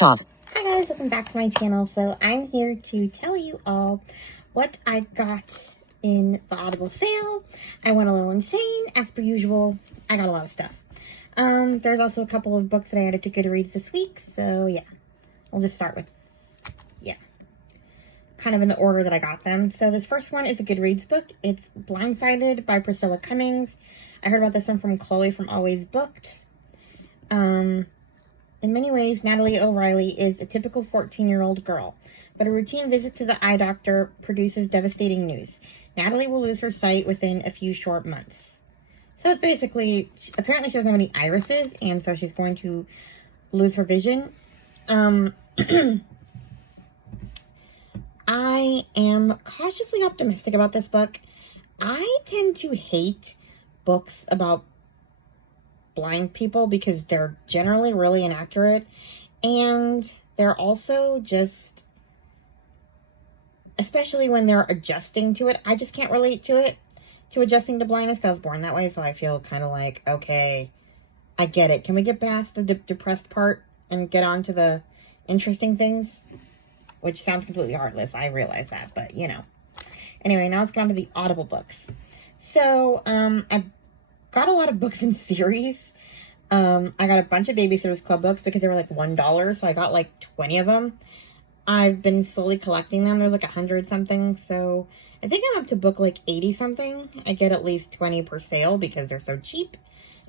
Top. Hi guys, welcome back to my channel. So I'm here to tell you all what I got in the Audible sale. I went a little insane, as per usual. I got a lot of stuff. There's also a couple of books that I added to Goodreads this week, so yeah. I'll just start with, kind of in the order that I got them. So this first one is a Goodreads book. It's Blindsided by Priscilla Cummings. I heard about this one from Chloe from Always Booked. In many ways, Natalie O'Reilly is a typical 14-year-old girl, but a routine visit to the eye doctor produces devastating news. Natalie will lose her sight within a few short months. So it's basically, apparently she doesn't have any irises, and so she's going to lose her vision. I am cautiously optimistic about this book. I tend to hate books about blind people because they're generally really inaccurate, and they're also just, especially when they're adjusting to it, I just can't relate to it, to adjusting to blindness, because I was born that way. So I feel kind of like, okay, I get it. Can we get past the depressed part and get on to the interesting things? Which sounds completely heartless, I realize that, but you know. Anyway, now let's get on to the Audible books. So I got a lot of books in series. I got a bunch of Babysitter's Club books because they were like $1, so I got like 20 of them. I've been slowly collecting them. There's like 100 something, so I think I'm up to book like 80 something. I get at least 20 per sale because they're so cheap.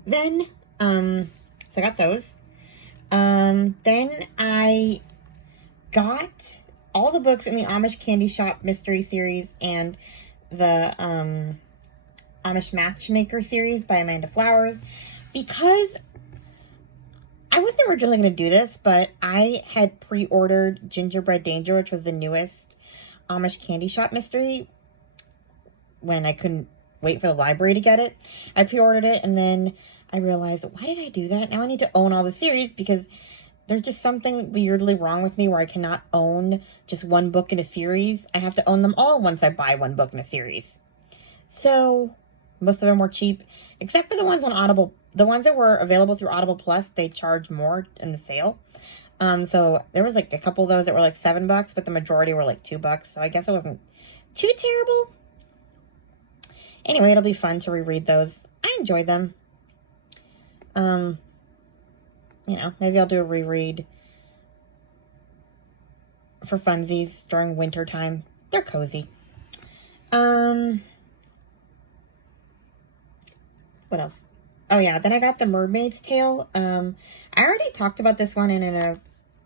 Then, so I got those. Then I got all the books in the Amish Candy Shop Mystery Series and the Amish Matchmaker series by Amanda Flowers, because I wasn't originally going to do this, but I had pre-ordered Gingerbread Danger, which was the newest Amish Candy Shop mystery, when I couldn't wait for the library to get it. I pre-ordered it, and then I realized, why did I do that? Now I need to own all the series, because there's just something weirdly wrong with me where I cannot own just one book in a series. I have to own them all once I buy one book in a series. So most of them were cheap, except for the ones on Audible. The ones that were available through Audible Plus, they charge more in the sale. So there was like a couple of those that were like $7, but the majority were like $2. So I guess it wasn't too terrible. Anyway, it'll be fun to reread those. I enjoyed them. You know, maybe I'll do a reread for funsies during winter time. They're cozy. What else? Oh yeah, then I got The Mermaid's Tale. I already talked about this one in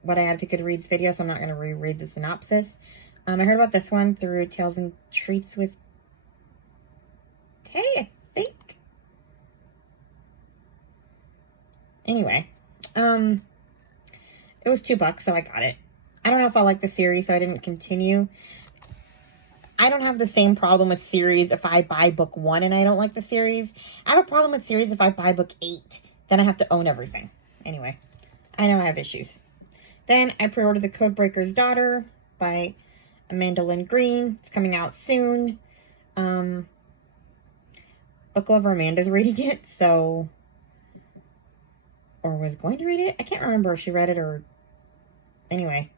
what I added to Goodreads video, so I'm not going to reread the synopsis. I heard about this one through Tales and Treats with Tay, I think. Anyway, it was $2, so I got it. I don't know if I like the series, so I didn't continue. I don't have the same problem with series if I buy book 1 and I don't like the series. I have a problem with series if I buy book 8. Then I have to own everything. Anyway, I know I have issues. Then I pre-ordered The Codebreaker's Daughter by Amanda Lynn Green. It's coming out soon. Book Lover Amanda's reading it, so... or was going to read it. I can't remember if she read it or... Anyway.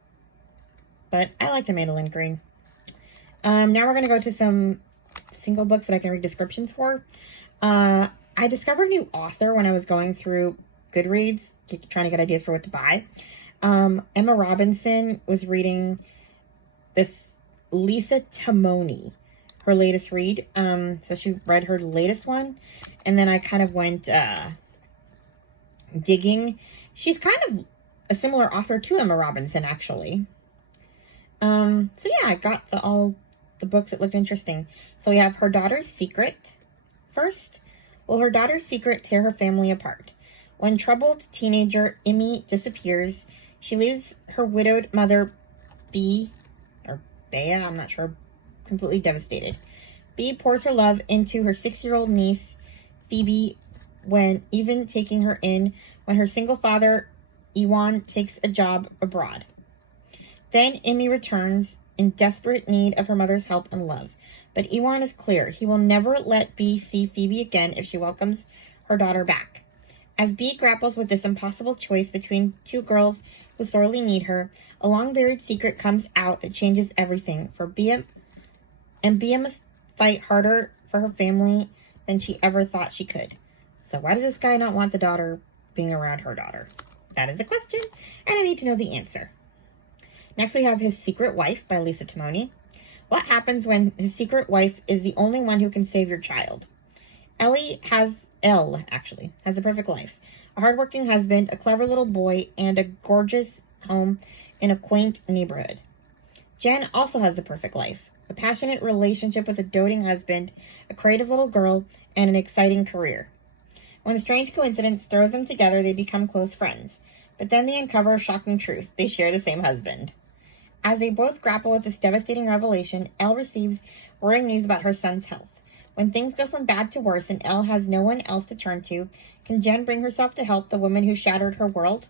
But I liked Amanda Lynn Green. Now we're going to go to some single books that I can read descriptions for. I discovered a new author when I was going through Goodreads, trying to get ideas for what to buy. Emma Robinson was reading this Lisa Timoni, her latest read. So she read her latest one, and then I kind of went digging. She's kind of a similar author to Emma Robinson, actually. So yeah, I got all the books that looked interesting. So we have Her Daughter's Secret first. Will her daughter's secret tear her family apart? When troubled teenager Emmy disappears, she leaves her widowed mother, Bea, I'm not sure, completely devastated. Bea pours her love into her 6-year-old niece, Phoebe, when even taking her in when her single father, Ewan, takes a job abroad. Then Emmy returns in desperate need of her mother's help and love. But Ewan is clear. He will never let Bea see Phoebe again if she welcomes her daughter back. As Bea grapples with this impossible choice between two girls who sorely need her, a long-buried secret comes out that changes everything. Bia must fight harder for her family than she ever thought she could. So why does this guy not want the daughter being around her daughter? That is a question, and I need to know the answer. Next, we have His Secret Wife by Lisa Timoni. What happens when his secret wife is the only one who can save your child? Elle has the perfect life. A hardworking husband, a clever little boy, and a gorgeous home in a quaint neighborhood. Jen also has the perfect life. A passionate relationship with a doting husband, a creative little girl, and an exciting career. When a strange coincidence throws them together, they become close friends. But then they uncover a shocking truth. They share the same husband. As they both grapple with this devastating revelation, Elle receives worrying news about her son's health. When things go from bad to worse and Elle has no one else to turn to, can Jen bring herself to help the woman who shattered her world?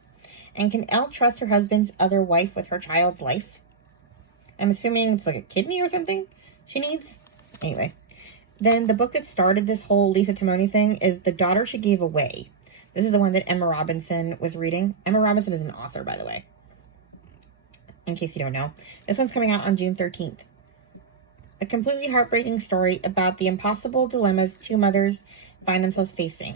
And can Elle trust her husband's other wife with her child's life? I'm assuming it's like a kidney or something she needs. Anyway, then the book that started this whole Lisa Timoni thing is The Daughter She Gave Away. This is the one that Emma Robinson was reading. Emma Robinson is an author, by the way, in case you don't know. This one's coming out on June 13th. A completely heartbreaking story about the impossible dilemmas two mothers find themselves facing.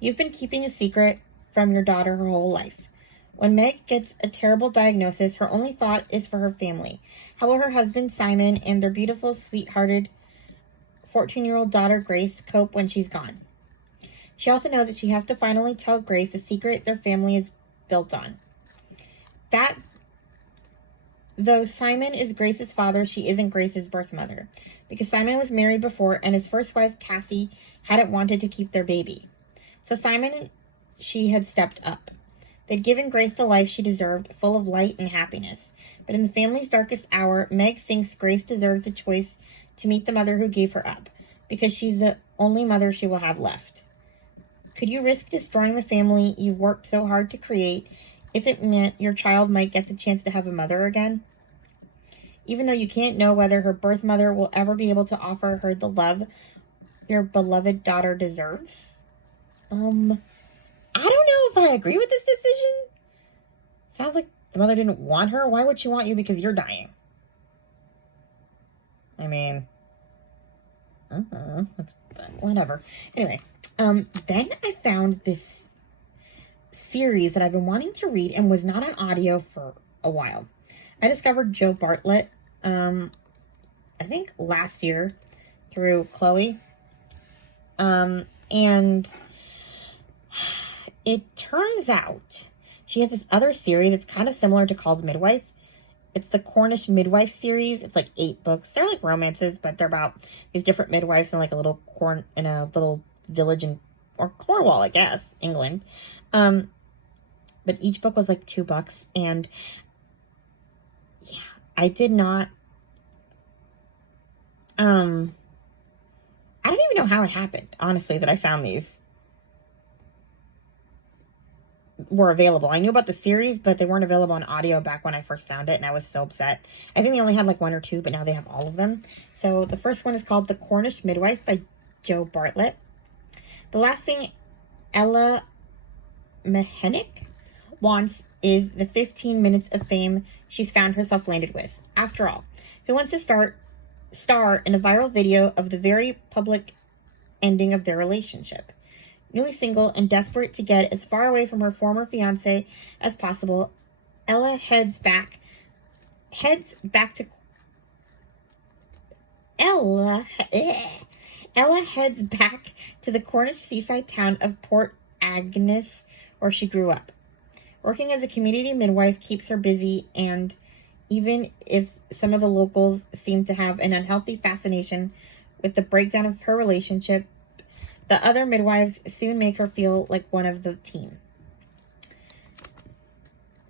You've been keeping a secret from your daughter her whole life. When Meg gets a terrible diagnosis, her only thought is for her family. How will her husband Simon and their beautiful, sweet-hearted 14-year-old daughter Grace cope when she's gone? She also knows that she has to finally tell Grace the secret their family is built on. That, though Simon is Grace's father, she isn't Grace's birth mother, because Simon was married before and his first wife, Cassie, hadn't wanted to keep their baby. So Simon and she had stepped up. They'd given Grace the life she deserved, full of light and happiness. But in the family's darkest hour, Meg thinks Grace deserves a choice to meet the mother who gave her up, because she's the only mother she will have left. Could you risk destroying the family you've worked so hard to create if it meant your child might get the chance to have a mother again? Even though you can't know whether her birth mother will ever be able to offer her the love your beloved daughter deserves? I don't know if I agree with this decision. Sounds like the mother didn't want her. Why would she want you? Because you're dying. I mean, whatever. Anyway, then I found this series that I've been wanting to read and was not on audio for a while. I discovered Joe Bartlett, I think last year through Chloe. And it turns out she has this other series that's kind of similar to Called Midwife. It's the Cornish Midwife series. It's like 8 books. They're like romances, but they're about these different midwives in like a little village or Cornwall, I guess, England. But each book was like $2, and yeah, I did not. I don't even know how it happened, honestly, that I found these were available. I knew about the series, but they weren't available on audio back when I first found it, and I was so upset. I think they only had like 1 or 2, but now they have all of them. So the first one is called The Cornish Midwife by Joe Bartlett. The last thing Ella Mehenick wants is the 15 minutes of fame she's found herself landed with. After all, who wants to star in a viral video of the very public ending of their relationship? Newly single and desperate to get as far away from her former fiancé as possible, Ella heads back to the Cornish seaside town of Port Agnes, where she grew up. Working as a community midwife keeps her busy, and even if some of the locals seem to have an unhealthy fascination with the breakdown of her relationship, the other midwives soon make her feel like one of the team.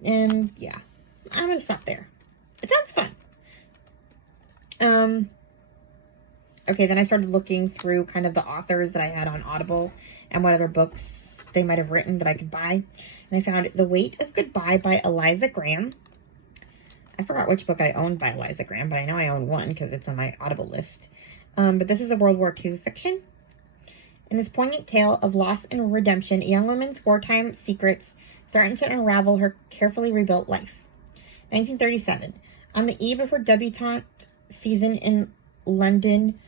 And yeah, I'm going to stop there. It sounds fun. Okay, then I started looking through kind of the authors that I had on Audible and what other books they might have written that I could buy. And I found The Weight of Goodbye by Eliza Graham. I forgot which book I owned by Eliza Graham, but I know I own one because it's on my Audible list. But this is a World War II fiction. In this poignant tale of loss and redemption, a young woman's wartime secrets threaten to unravel her carefully rebuilt life. 1937. On the eve of her debutante season in London,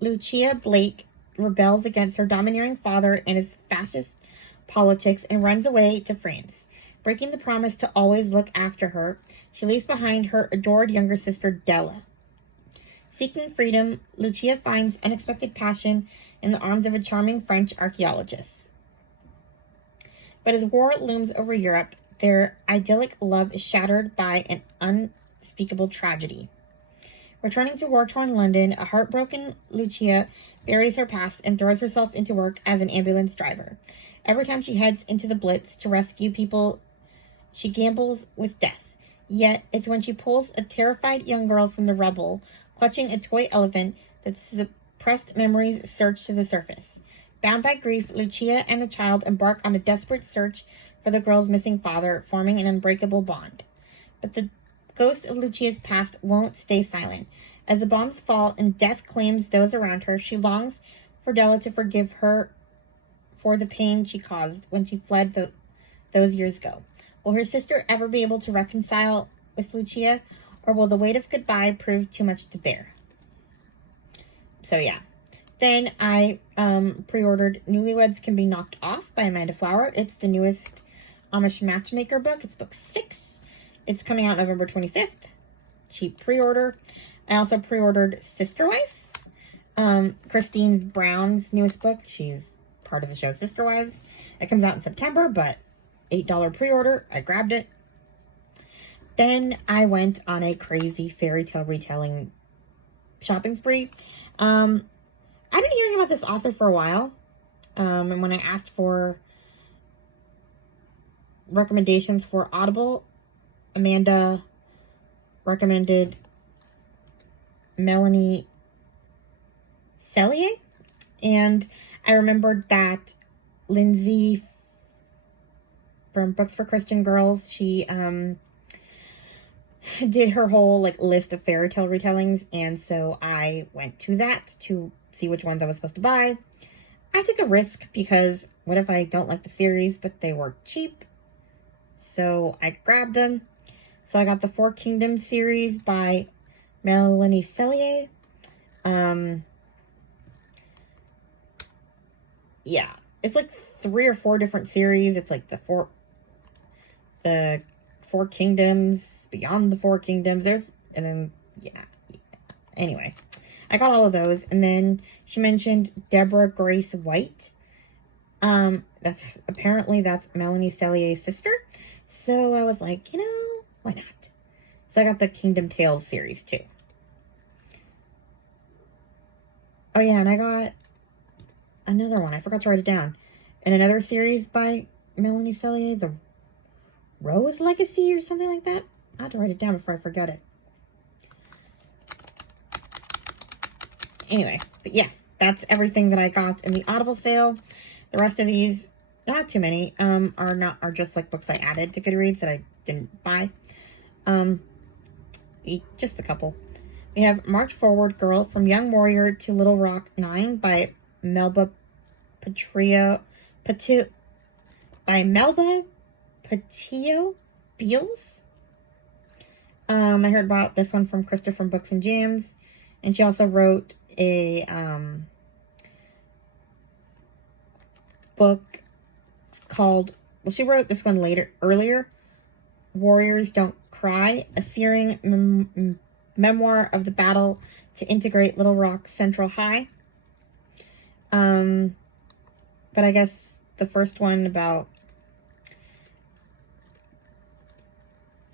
Lucia Blake rebels against her domineering father and his fascist politics and runs away to France. Breaking the promise to always look after her, she leaves behind her adored younger sister Della. Seeking freedom, Lucia finds unexpected passion in the arms of a charming French archaeologist. But as war looms over Europe, their idyllic love is shattered by an unspeakable tragedy. Returning to war-torn London, a heartbroken Lucia buries her past and throws herself into work as an ambulance driver. Every time she heads into the Blitz to rescue people, she gambles with death. Yet, it's when she pulls a terrified young girl from the rubble, clutching a toy elephant, that suppressed memories surge to the surface. Bound by grief, Lucia and the child embark on a desperate search for the girl's missing father, forming an unbreakable bond. But the ghost of Lucia's past won't stay silent. As the bombs fall and death claims those around her, she longs for Della to forgive her for the pain she caused when she fled those years ago. Will her sister ever be able to reconcile with Lucia, or will the weight of goodbye prove too much to bear? So yeah. Then I pre-ordered Newlyweds Can Be Knocked Off by Amanda Flower. It's the newest Amish Matchmaker book. It's book 6. It's coming out November 25th. Cheap pre-order. I also pre-ordered Sister Wife, Christine Brown's newest book. She's part of the show Sister Wives. It comes out in September, but $8 pre-order. I grabbed it. Then I went on a crazy fairy tale retelling shopping spree. I've been hearing about this author for a while. And when I asked for recommendations for Audible, Amanda recommended Melanie Cellier. And I remembered that Lindsay from Books for Christian Girls, she did her whole list of fairy tale retellings, and so I went to that to see which ones I was supposed to buy. I took a risk because what if I don't like the series, but they were cheap? So I grabbed them. So I got the Four Kingdoms series by Melanie Cellier. Yeah, it's 3 or 4 different series. It's the Four Kingdoms, Beyond the Four Kingdoms. Anyway, I got all of those. And then she mentioned Deborah Grace White. That's Melanie Cellier's sister. So I was like, why not? So I got the Kingdom Tales series too. Oh yeah, and I got another one. I forgot to write it down. And another series by Melanie Cellier, the Rose Legacy or something like that. I have to write it down before I forget it. Anyway, but yeah, that's everything that I got in the Audible sale. The rest of these, not too many, are just books I added to Goodreads that I didn't buy. Just a couple. We have March Forward Girl, From Young Warrior to Little Rock 9 by Melba Patillo Beals. I heard about this one from Krista from Books and Jams, and she also wrote a book called, she wrote this one earlier, Warriors Don't Cry, a searing memoir of the battle to integrate Little Rock Central High. But I guess the first one about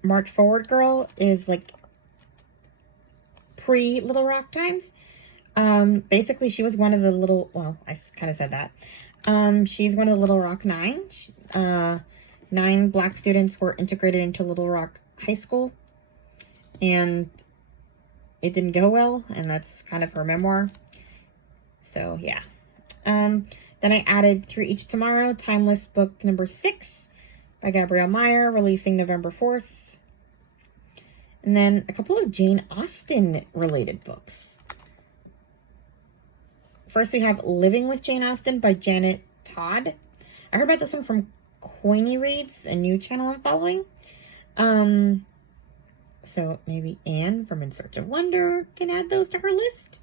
March Forward Girl is pre-Little Rock times. Basically, she was one of the I kind of said that. She's one of the Little Rock 9. 9 black students were integrated into Little Rock High School, and it didn't go well, and that's kind of her memoir. So, yeah. Then I added Through Each Tomorrow, Timeless Book number 6 by Gabrielle Meyer, releasing November 4th. And then a couple of Jane Austen related books. First, we have Living with Jane Austen by Janet Todd. I heard about this one from Coiny Reads, a new channel I'm following. So maybe Anne from In Search of Wonder can add those to her list.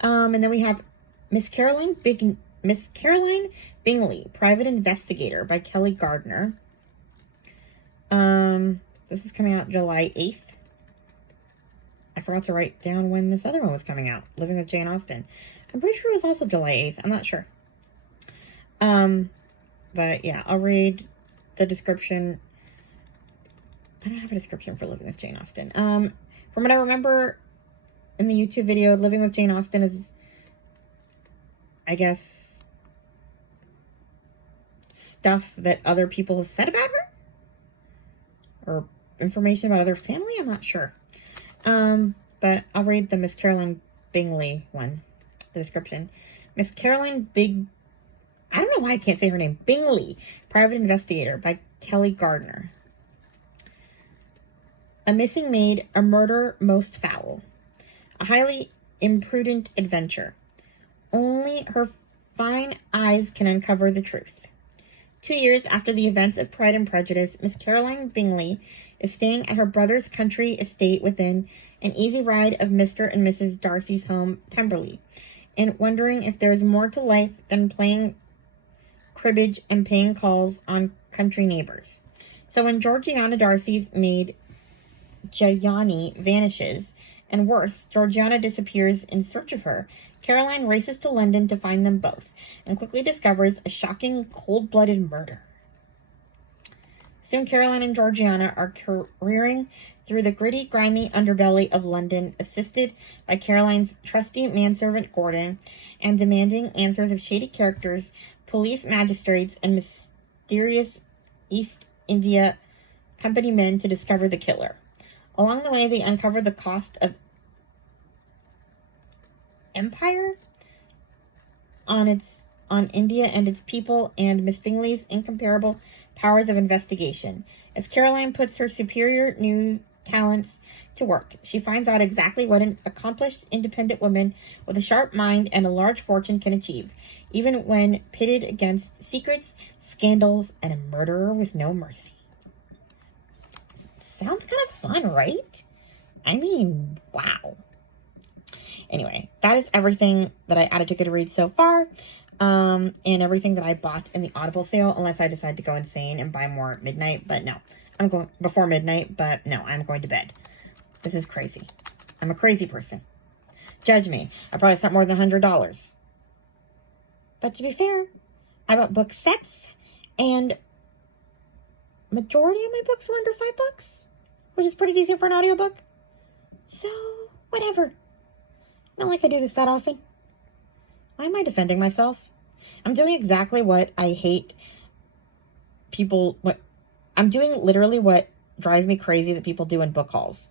And then we have Miss Caroline Bingley, Private Investigator by Kelly Gardner. This is coming out July 8th. I forgot to write down when this other one was coming out, Living with Jane Austen. I'm pretty sure it was also July 8th. I'm not sure. But yeah, I'll read the description. I don't have a description for Living with Jane Austen. From what I remember in the YouTube video, Living with Jane Austen is, I guess, stuff that other people have said about her? Or information about other family? I'm not sure. But I'll read the Miss Caroline Bingley one, the description. Miss Caroline I don't know why I can't say her name. Bingley, Private Investigator by Kelly Gardner. A missing maid, a murder most foul. A highly imprudent adventure. Only her fine eyes can uncover the truth. 2 years after the events of Pride and Prejudice, Miss Caroline Bingley is staying at her brother's country estate within an easy ride of Mr. and Mrs. Darcy's home, Pemberley, and wondering if there is more to life than playing cribbage and paying calls on country neighbors. So when Georgiana Darcy's maid, Gianni, vanishes, and worse, Georgiana disappears in search of her, Caroline races to London to find them both, and quickly discovers a shocking, cold-blooded murder. Soon Caroline and Georgiana are careering through the gritty, grimy underbelly of London, assisted by Caroline's trusty manservant Gordon, and demanding answers of shady characters, police magistrates, and mysterious East India Company men to discover the killer. Along the way, they uncover the cost of empire on India and its people, and Miss Bingley's incomparable powers of investigation. As Caroline puts her superior new talents to work, she finds out exactly what an accomplished, independent woman with a sharp mind and a large fortune can achieve, even when pitted against secrets, scandals, and a murderer with no mercy. Sounds kind of fun, right? I mean, wow. Anyway, that is everything that I added to Goodreads so far. And everything that I bought in the Audible sale, unless I decide to go insane and buy more at midnight. But no, I'm going before midnight, but no, I'm going to bed. This is crazy. I'm a crazy person. Judge me. I probably spent more than $100. But to be fair, I bought book sets, and majority of my books were under $5, which is pretty decent for an audiobook. So, whatever. Not like I do this that often. Why am I defending myself? I'm doing exactly what I hate I'm doing literally what drives me crazy that people do in book hauls.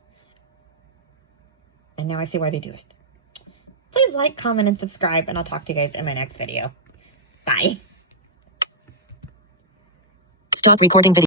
And now I see why they do it. Please like, comment, and subscribe, and I'll talk to you guys in my next video. Bye. Stop recording video.